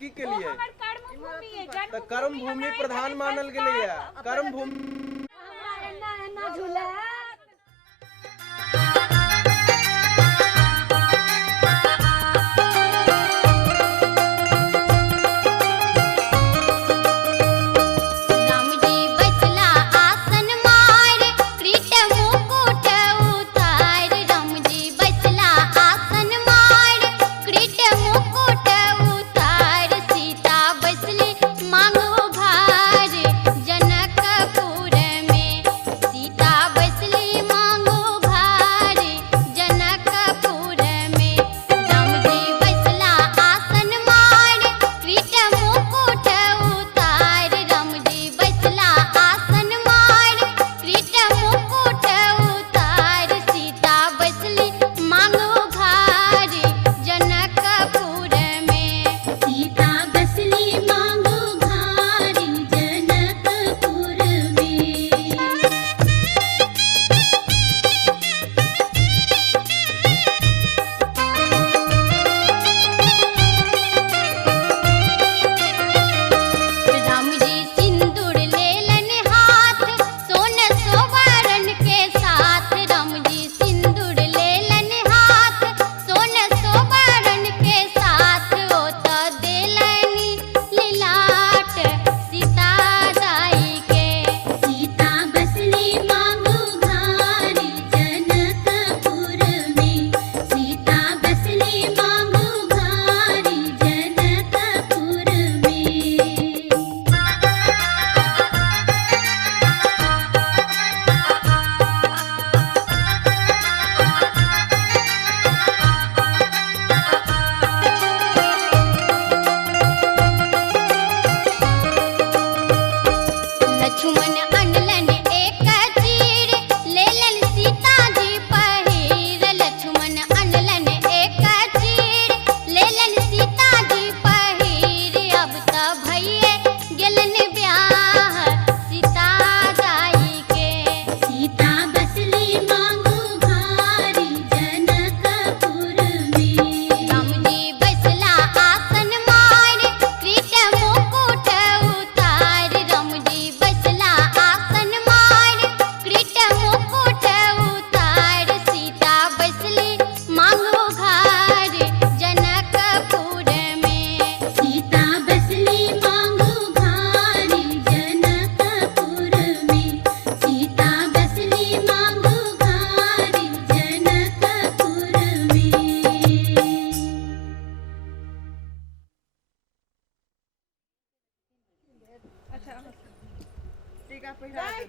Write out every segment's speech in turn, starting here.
की के लिए तो कर्म भूमि प्रधान मानल गेले कर्म भूमि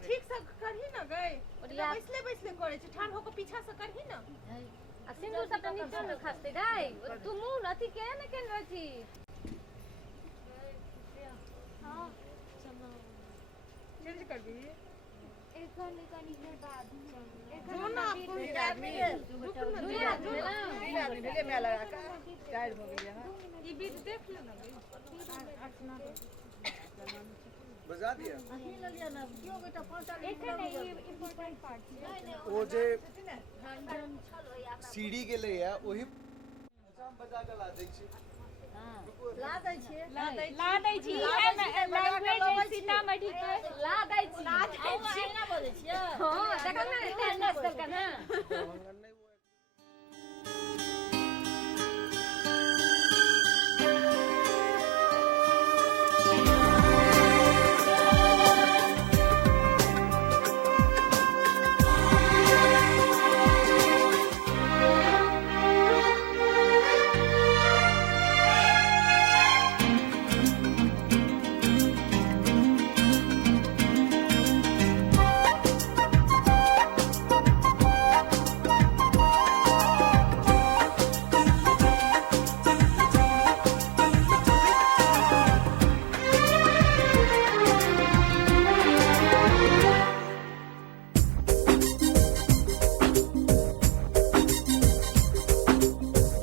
ठीक से करही न गए बैसले बैसले करे छ ठान होको पीछा से करही न आ सिंदूर सब त नीचे में खसते गाय तू मुंह अथी के न केन रही हां चलो चेंज कर दी एक निकानी है बाद जो ना आपको आदमी ढीले में लगा का टाइट हो गई है ये बीच देख लो ना बजा दिया अही ले लिया ना क्यों बेटा 5 एक नहीं इंपॉर्टेंट पार्ट वो जे सीडी के लिए है वही बजा के ला दै छी ला दै छी है लैंग्वेज सीतामढ़ी के ला दै छी ना बोलै छियै हां देखन ना इंटरनेशनल का ना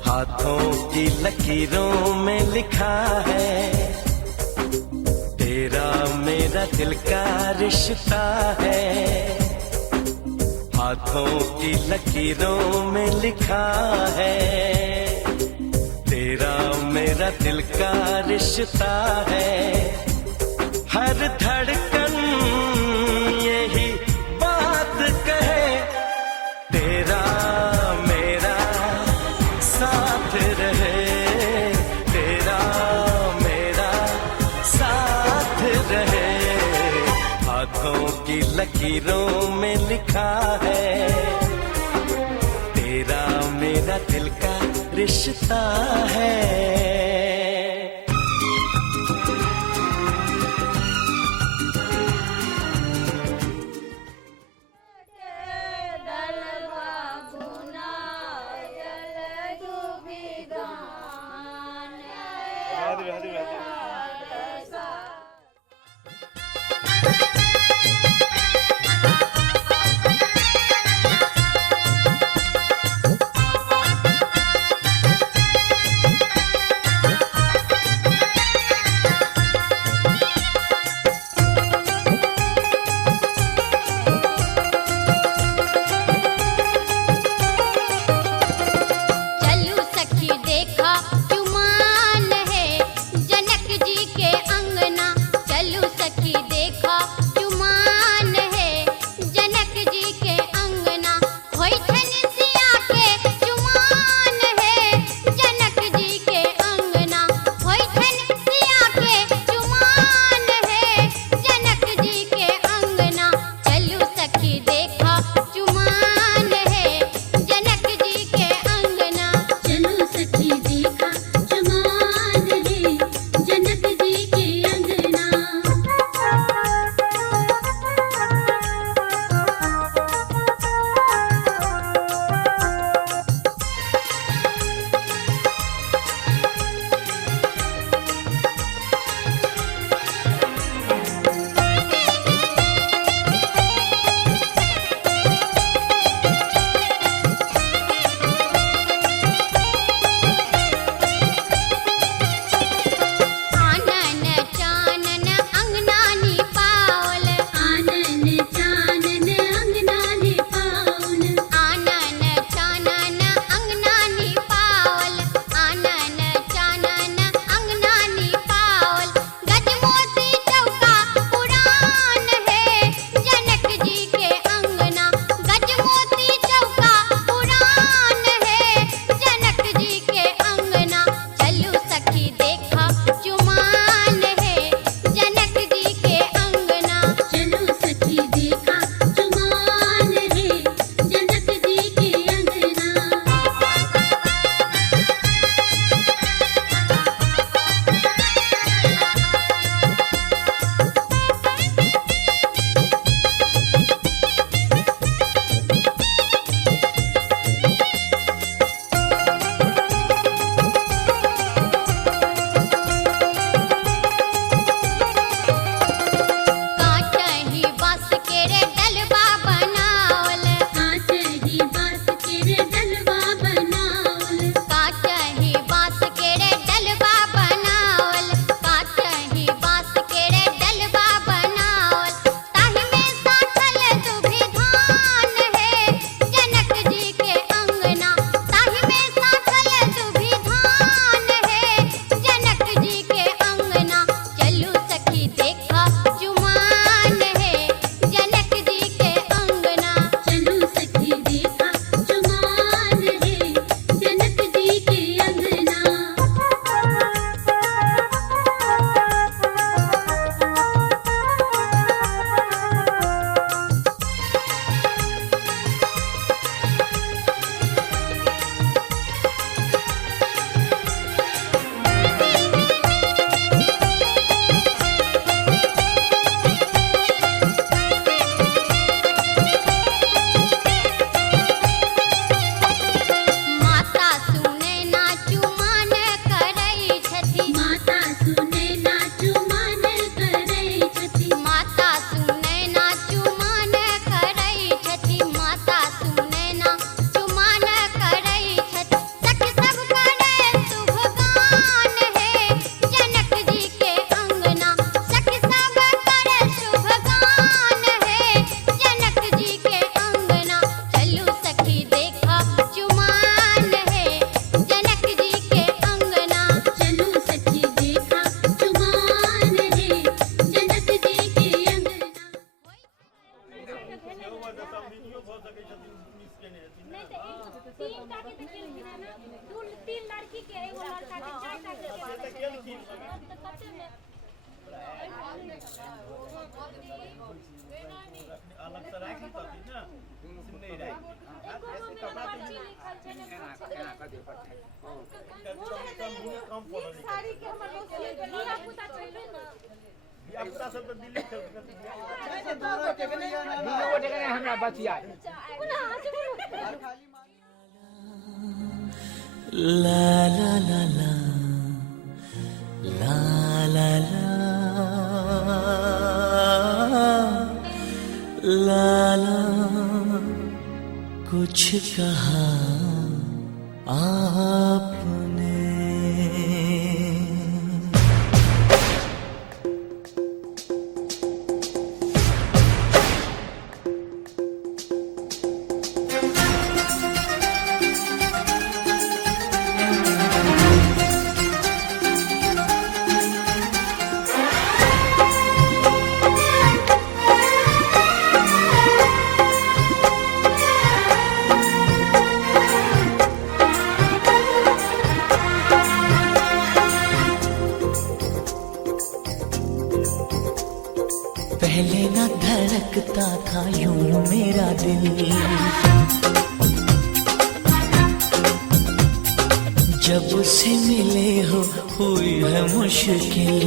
हाथों की लकीरों में लिखा है तेरा मेरा दिल का रिश्ता है। हाथों की लकीरों में लिखा है तेरा मेरा दिल का रिश्ता है, हर धड़कन यही बात कहे, तेरा मेरा साथ रहे, तेरा मेरा साथ रहे। हाथों की लकीरों में लिखा है, तेरा मेरा दिल का रिश्ता है। चलू सखी देखा चुमान है, जनक जी के अंगना अलग से राखी पति ना नहीं राखी कम पड़ल साड़ी के हमर दोस्ती लिया पुता चले ना बियाह सब तो दिल्ली चल हमरा बचिया ला ला ला ला ला ला ला ला कुछ कहा आपने पहले न धड़कता था यूं मेरा दिल, जब से मिले हो हुई है मुश्किल।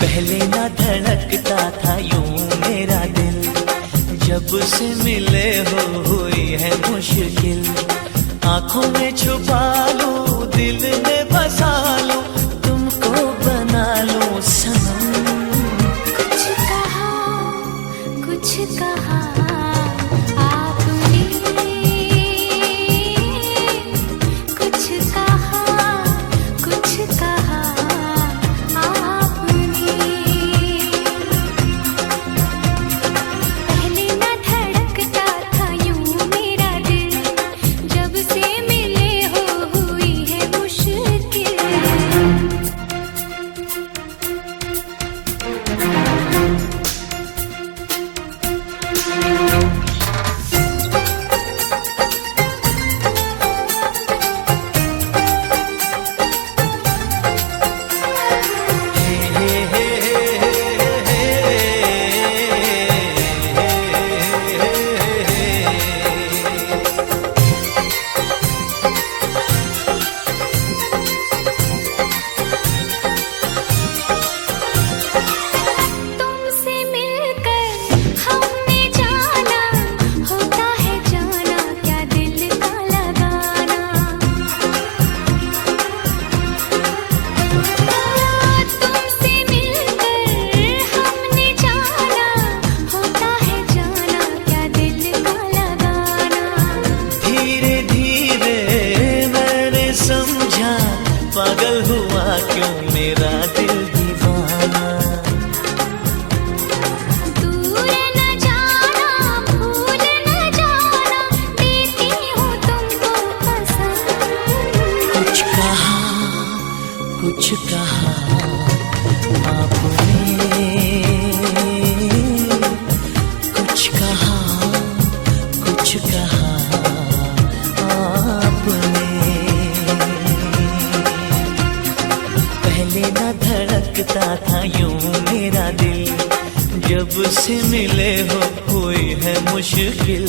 पहले न धड़कता था यूं मेरा दिल, जब से मिले हो हुई है मुश्किल। आंखों में छुपा लूं दिल में बसा लूं, कुछ कहा आपने, कुछ कहा आपने। पहले न धड़कता था यूं मेरा दिल, जब से मिले हो हुई है मुश्किल। पागल हुआ क्यों मेरा दिल दीवाना। दूर न जाना भूल न जाना, देती हूँ तुमको पसंद। कुछ कहा आपने, कुछ कहा आपने। पहले न धड़कता था यूं मेरा दिल, जब से मिले हो हुई है मुश्किल।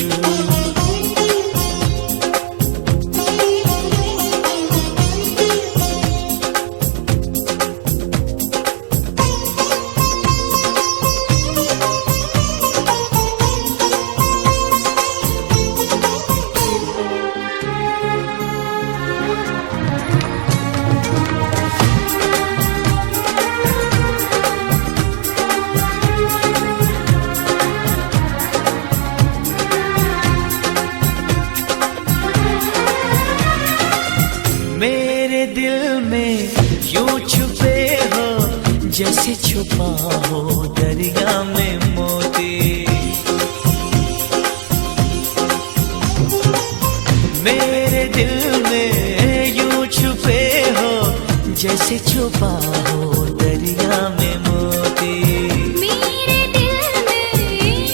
मेरे दिल में यूं छुपे हो जैसे छुपा हो दरिया में मोती। मेरे दिल में यूं छुपे हो जैसे छुपा हो दरिया में मोती। मेरे दिल में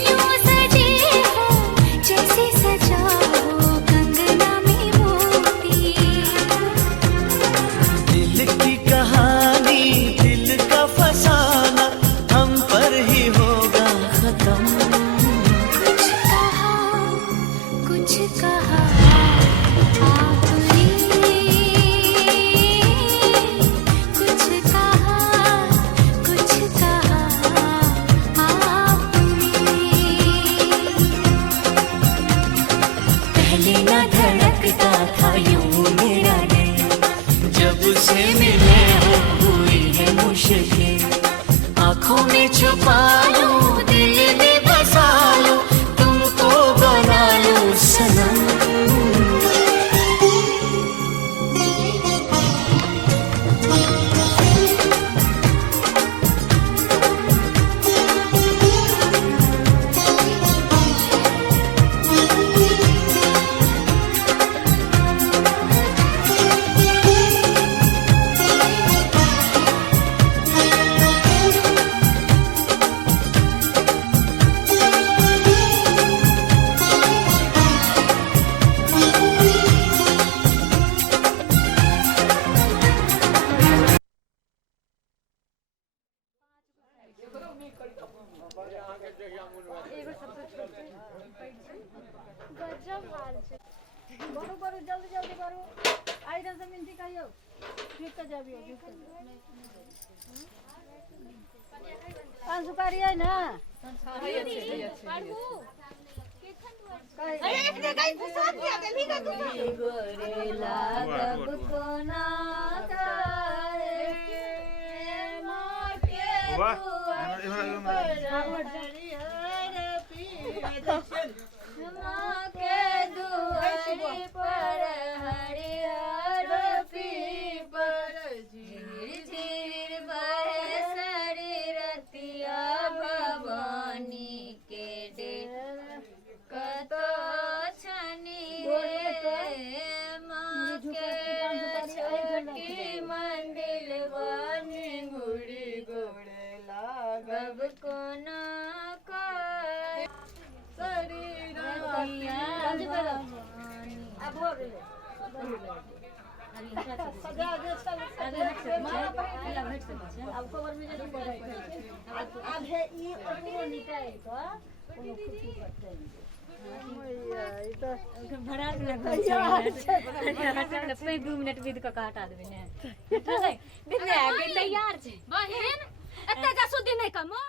यूं सजे हो जैसे सजा हो कंगना में मोती। हिंदी कहियो ठीक कर जाबियो ठीक कर पान सुपारी है ना अरे एक ने गई फुसा दिया गली का तू गोरेला तब को ना करे मां के वाह मां के दुआरी पर हरिहर पीपर झीर झीर बहे सरी रतिया भवानी के डेर कतो छनी मां के छोटी मंदिर बनी गुड़ी गोड़े लागब कोना का शरीर अब हो गेले सजा दे सब अब खबर में जल्दी बढ़ाई अब है ई ओटो निकाय का कोनो खुशी करते भरा पे 2 मिनट बीत के काटा देबे ने तैयार छै बहिन एते जा सुधी नहीं कमो